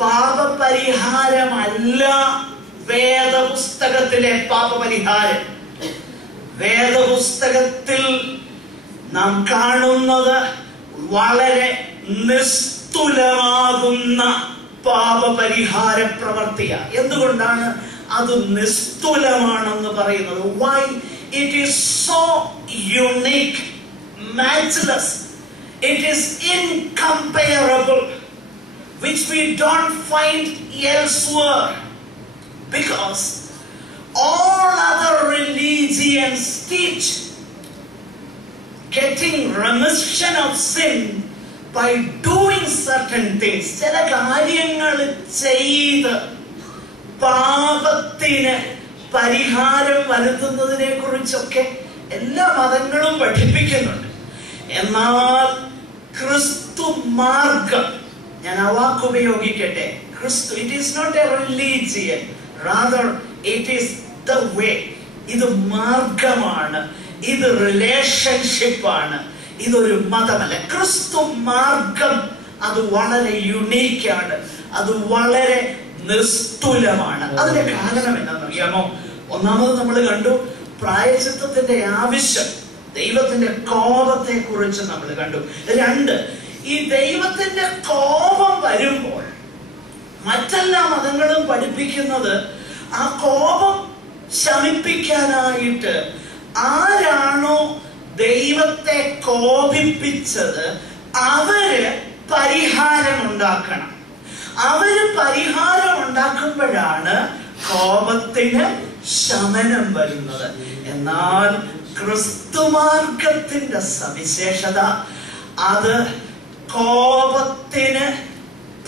പാപപരിഹാരമല്ല വേദപുസ്തകത്തിലെ പാപപരിഹാരം. വേദപുസ്തകത്തിൽ നാം കാണുന്നത് വളരെ നിസ്തുലമാകുന്ന പാപപരിഹാര പ്രവൃത്തിയാണ്. എന്തുകൊണ്ടാണ് അത് നിസ്തുലമാണെന്ന് പറയുന്നത്? Why it is so unique, matchless, it is incomparable, which we don't find elsewhere, because all other religions teach getting remission of sin by doing certain things. ചില കാര്യങ്ങൾ ചെയ്ത് പാപത്തിന് പരിഹാരം വരുത്തുന്നതിനെ കുറിച്ചൊക്കെ എല്ലാ മതങ്ങളും പഠിപ്പിക്കുന്നുണ്ട്. എന്നാൽ ക്രിസ്തു മാർഗം, ഞാൻ ആ വാക്ക് ഉപയോഗിക്കട്ടെ, ക്രിസ്തു, it is not a religion, rather it is the way. ഇത് മാർഗമാണ്, ഇത് റിലേഷൻഷിപ്പാണ്, ഇതൊരു മതമല്ല. ക്രിസ്തു മാർഗം അത് വളരെ യുണീക്കാണ്, അത് വളരെ നിസ്തുലമാണ്. അതിന്റെ കാരണം എന്താണെന്നറിയാമോ? ഒന്നാമത് നമ്മൾ കണ്ടു പ്രായശ്ചിത്തത്തിന്റെ ആവശ്യം, ദൈവത്തിന്റെ കോപത്തെ കുറിച്ച് നമ്മൾ കണ്ടു. രണ്ട്, ഈ ദൈവത്തിന്റെ കോപം വരുമ്പോൾ മറ്റെല്ലാ മതങ്ങളും പഠിപ്പിക്കുന്നത് ആ കോപം ശമിപ്പിക്കാനായിട്ട് ആരാണോ ദൈവത്തെ കോപിപ്പിച്ചത് അവര് പരിഹാരം ഉണ്ടാക്കണം. അവര് പരിഹാരം ഉണ്ടാക്കുമ്പോഴാണ് കോപത്തിന് ശമനം വരുന്നത്. എന്നാൽ ക്രിസ്തുമാർഗത്തിന്റെ സവിശേഷത അത് കോപത്തിന്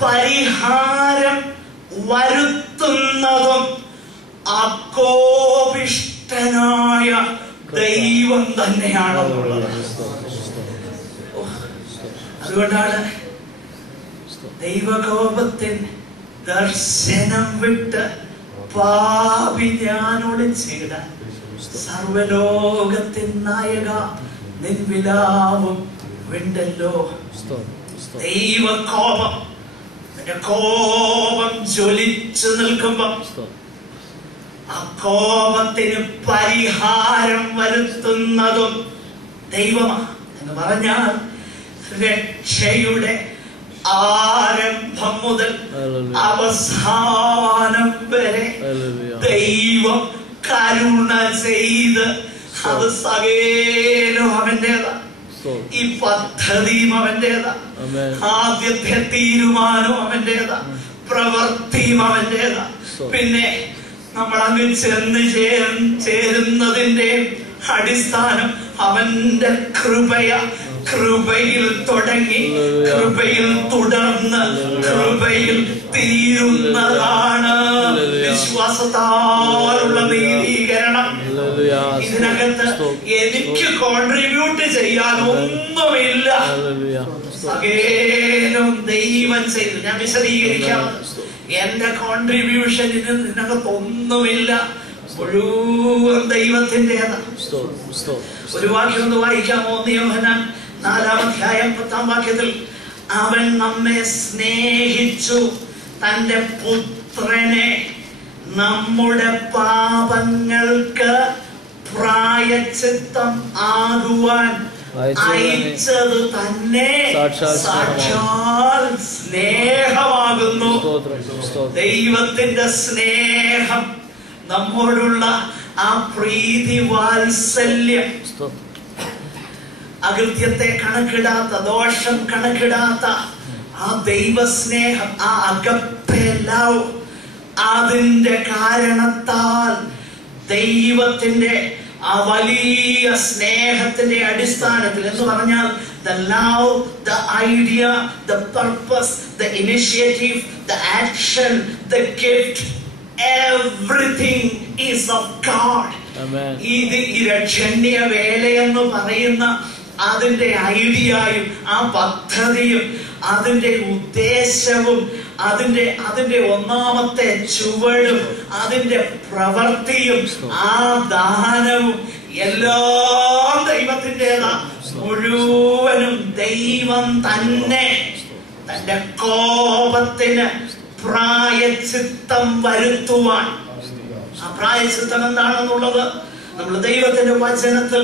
പരിഹാരം വരുത്തുന്നതും അകോപിഷ്ഠനായ ദൈവം തന്നെയാണെന്നുള്ളത്. അതുകൊണ്ടാണ് ദൈവകോപത്തിന് ദർശനം വിട്ട് പാപി ഞാനോട് ചെയ്ത സർവലോകത്തിൻ നായക നിൻവിലാവും വിണ്ടല്ലോ. ദൈവകോപം, കോപം ജ്വലിച്ചു നിൽക്കുമ്പം ആ കോപത്തിന് പരിഹാരം വരുത്തുന്നതും ദൈവമാണ്. എന്ന് പറഞ്ഞാൽ രക്ഷയുടെ ആരംഭം മുതൽ അവസാനം വരെ ദൈവം കരുണ ചെയ്ത് അത് സകലം അവന്റേതാ. ഈ പദ്ധതിയും അവന്റേതാ, ആദ്യത്തെ തീരുമാനവും അവന്റേതാ, പ്രവൃത്തിയും അവന്റേതാ. പിന്നെ നമ്മൾ അങ്ങ് ചെന്ന് ചേരുന്നതിന്റെ അടിസ്ഥാനം അവന്റെ കൃപയാ. കൃപയിൽ തുടങ്ങി കൃപയിൽ തുടർന്ന് കൃപയിൽ തീരുന്നതാണ് വിശ്വാസത്താലുള്ള നീതീകരണം. ഇതിനകത്ത് എനിക്ക് കോൺട്രിബ്യൂട്ട് ചെയ്യാൻ ഒന്നുമില്ല, സകലം ദൈവം ചെയ്തു. ഞാൻ വിശദീകരിക്കാം. എന്റെ കോൺട്രിബ്യൂഷൻ ഇതിനകത്ത് ഒന്നുമില്ല, മുഴുവൻ ദൈവത്തിൻ്റെതാണ്. ഒരു വാക്യം ഒന്ന് വായിക്കാമോ? 1 യോഹന്നാൻ 4-ാം അധ്യായം 10-ാം വാക്യത്തിൽ അവൻ നമ്മെ സ്നേഹിച്ചു, തന്റെ പുത്രനെ നമ്മുടെ പാപങ്ങൾക്ക് പ്രായശ്ചിത്തം ആകുവാൻ അയച്ചത് തന്നെ സാക്ഷാൽ സ്നേഹമാകുന്നു. ദൈവത്തിന്റെ സ്നേഹം, നമ്മോടുള്ള ആ പ്രീതി വാത്സല്യം, അകൃത്യത്തെ കണക്കിടാത്ത, ദോഷം കണക്കിടാത്ത ആ ദൈവസ്നേഹം, ആ അഗപ്പേ ലവ്, അതിന്റെ കാരണത്താൽ ദൈവത്തിന്റെ ആ വലിയ സ്നേഹത്തിന്റെ അടിസ്ഥാനത്തിൽ, എന്ന് പറഞ്ഞാൽ the love, the idea, the purpose, the initiative, the action, the gift, everything is of God. ഇത് ഈ രക്ഷണ്യ വേലയെന്ന് പറയുന്ന അതിന്റെ ഐഡിയയും ആ പദ്ധതിയും അതിന്റെ ഉദ്ദേശവും അതിന്റെ ഒന്നാമത്തെ ചുവടും അതിന്റെ പ്രവൃത്തിയും ആ ദാനവും എല്ലാം ദൈവത്തിൻ്റെതാ. മുഴുവനും ദൈവം തന്നെ തന്റെ കോപത്തിന് പ്രായശ്ചിത്തം വരുത്തുവാൻ. ആ പ്രായശ്ചിത്തം എന്താണെന്നുള്ളത് നമ്മൾ ദൈവത്തിന്റെ വചനത്തിൽ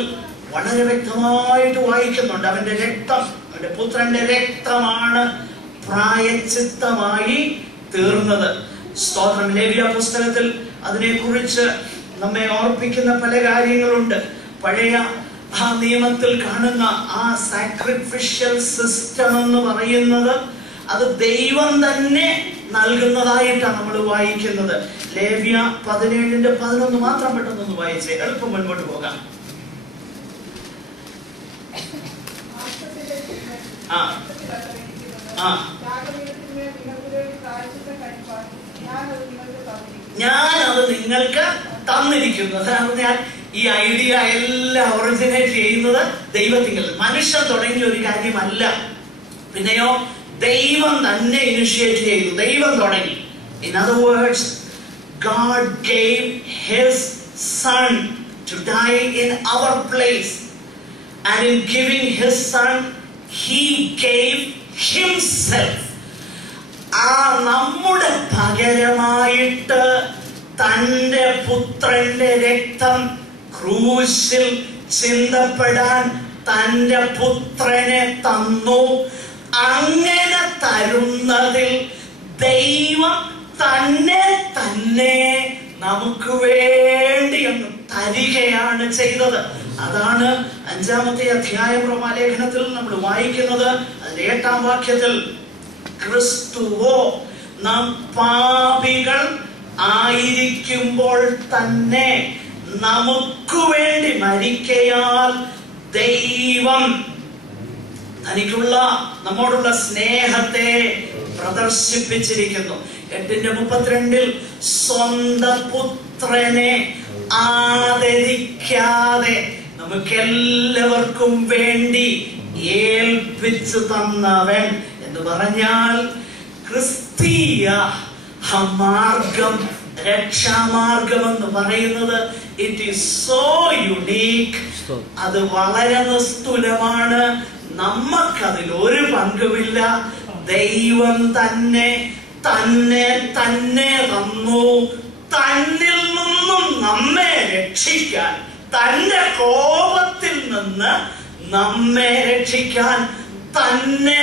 വളരെ വ്യക്തമായിട്ട് വായിക്കുന്നുണ്ട്. അവന്റെ രക്തം, അവന്റെ പുത്രന്റെ രക്തമാണ് പ്രായശ്ചിത്തമായി തീർന്നത്. സ്തോത്രം. ലേവ്യ പുസ്തകത്തിൽ അതിനെക്കുറിച്ച് നമ്മെ ഓർപ്പിക്കുന്ന പല കാര്യങ്ങളുണ്ട്. പഴയ ആ നിയമത്തിൽ കാണുന്ന ആ സാക്രിഫിഷ്യൽ സിസ്റ്റം എന്ന് പറയുന്നത് അത് ദൈവം തന്നെ നൽകുന്നതായിട്ടാണ് നമ്മൾ വായിക്കുന്നത്. ലേവ്യ 17:11 മാത്രം പെട്ടെന്നൊന്ന് വായിച്ചേ, എളുപ്പം മുൻപോട്ട് പോകാം. ഞാനത് നിങ്ങൾക്ക് തന്നിരിക്കുന്നു. ഞാൻ ഈ ഐഡിയ എല്ലാം ഒറിജിനേറ്റ് ചെയ്യുന്നത് ദൈവത്തിങ്കൽ. മനുഷ്യൻ തുടങ്ങിയ ഒരു കാര്യമല്ല. പിന്നെയോ ദൈവം തന്നെ ഇനിഷ്യേറ്റ് ചെയ്തു, ദൈവം തുടങ്ങി. In other words, God gave His Son to die in our place, and in giving His Son, He gave Himself. ആ നമ്മുടെ പകരമായിട്ട് തന്റെ പുത്രന്റെ രക്തം ക്രൂശിൽ ചിന്തപ്പെടാൻ തന്റെ പുത്രനെ തന്നു. അങ്ങനെ തരുന്നതിൽ ദൈവം തന്നെ നമുക്ക് വേണ്ടി അങ്ങ് തരികയാണ് ചെയ്തത്. അതാണ് 5-ാമത്തെ അധ്യായം റോമാലേഖനത്തിൽ നമ്മൾ വായിക്കുന്നത്. അതിന്റെ 8-ാം വാക്യത്തിൽ, ക്രിസ്തുവോ നാം പാപികൾ ആയിരിക്കുമ്പോൾ തന്നെ നമുക്ക് വേണ്ടി മരിക്കയാൽ ദൈവം തനിക്കുള്ള നമ്മോടുള്ള സ്നേഹത്തെ പ്രദർശിപ്പിച്ചിരിക്കുന്നു. 8:32 സ്വന്തം പുത്രനെ ആദരിക്കാതെ നമുക്കെല്ലാവർക്കും വേണ്ടി ഏൽപ്പിച്ചു തന്നവൻ എന്ന് പറഞ്ഞാൽ ക്രിസ്തീയ മാർഗം, രക്ഷാമാർഗം എന്ന് പറയുന്നത് ഇറ്റ് ഈസ് സോ യുണീക്ക്. അത് വളരെ നിസ്തുലമാണ്. നമുക്കതിൽ ഒരു പങ്കുമില്ല. ദൈവം തന്നെ തന്നു. തന്നിൽ നിന്നും നമ്മെ രക്ഷിക്കാൻ, തന്റെ കോപത്തിൽ നിന്ന് നമ്മെ രക്ഷിക്കാൻ തന്നെ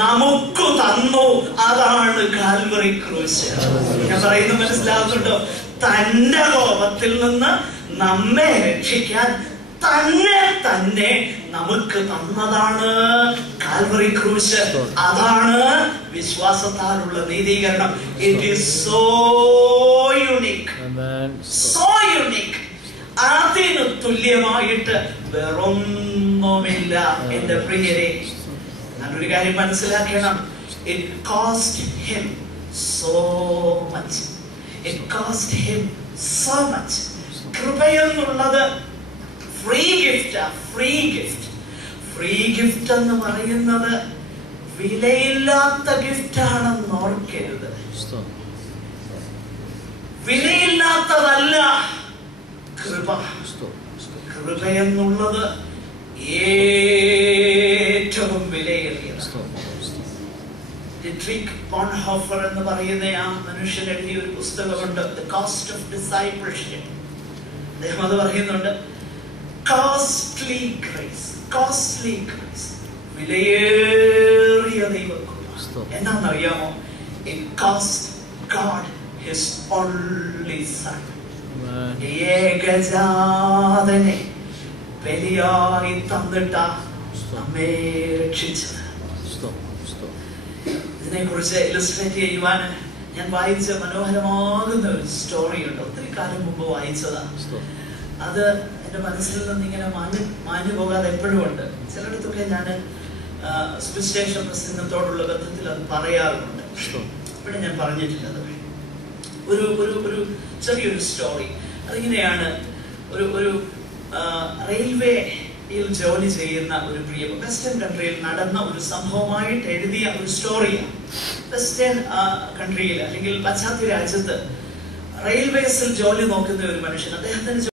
നമുക്ക് തന്നു. അതാണ് കാൽവറി ക്രൂശ്. ഞാൻ പറയുന്നത് മനസ്സിലാകുന്നുണ്ടോ? തന്റെ കോപത്തിൽ നിന്ന് നമ്മെ രക്ഷിക്കാൻ തന്നെ നമുക്ക് തന്നതാണ് കാൽവറി ക്രൂശ്. അതാണ് വിശ്വാസത്താലുള്ള നീതീകരണം. It is so unique, so unique. അതിന് തുല്യമായിട്ട് വേറൊന്നുമില്ല. എന്റെ പ്രിയരെ, ഞാനൊരു കാര്യം മനസ്സിലാക്കണം. It cost him so much. It cost him so much. കൃപയെന്നുള്ളത് ഫ്രീ ഗിഫ്റ്റ്. ഫ്രീ ഗിഫ്റ്റ് എന്ന് പറയുന്നത് വിലയില്ലാത്ത ഗിഫ്റ്റ് ആണെന്ന് ഓർക്കരുത്. വിലയില്ലാത്തതല്ല കൃപ. കൃപയെന്നുള്ളത് ഏറ്റവും വിലയേറിയത്. ഡിട്രിക് ബോൺഹോഫർ എന്ന് പറയുന്ന ആ മനുഷ്യൻ എഴുതിയ ഒരു പുസ്തകമുണ്ട്, ദ കോസ്റ്റ് ഓഫ് ഡിസൈപ്പിൾഷിപ്പ്. അദ്ദേഹം അത് പറയുന്നുണ്ട്, കോസ്റ്റ്ലി ഗ്രേസ്, വിലയേറിയ ദൈവകൃപ. എന്താണെന്നറിയാമോ? It cost God his only son. ഏകജാതനെ ബലിയായി തന്നിട്ടാ നമ്മെ രക്ഷിച്ചത്. ഇതിനെ കുറിച്ച് ഇല്ലസ്ട്രേറ്റ് ചെയ്യുവാൻ ഞാൻ വായിച്ച മനോഹരമാകുന്ന ഒരു സ്റ്റോറി ഉണ്ട്. ഒത്തിരി കാലം മുമ്പ് വായിച്ചതാ. അത് എന്റെ മനസ്സിൽ നിന്ന് ഇങ്ങനെ മാഞ്ഞു പോകാതെ എപ്പോഴും ഉണ്ട്. ചിലയിടത്തൊക്കെ ഞാൻ സുവിശേഷ പ്രസംഗത്തോടുള്ള ബന്ധത്തിൽ അത് പറയാറുണ്ട്. ഇവിടെ ഞാൻ പറഞ്ഞിട്ടില്ല. ഒരു ചെറിയൊരു സ്റ്റോറി. അതിങ്ങനെയാണ്, ഒരു റെയിൽവേയിൽ ജോലി ചെയ്യുന്ന ഒരു പ്രിയ വെസ്റ്റേൺ കൺട്രിയിൽ നടന്ന ഒരു സംഭവമായിട്ട് എഴുതിയ ഒരു സ്റ്റോറിയാണ്. വെസ്റ്റേൺ കൺട്രിയിൽ അല്ലെങ്കിൽ പാശ്ചാത്യ രാജ്യത്ത് റെയിൽവേസിൽ ജോലി നോക്കുന്ന ഒരു മനുഷ്യൻ, അദ്ദേഹത്തിന്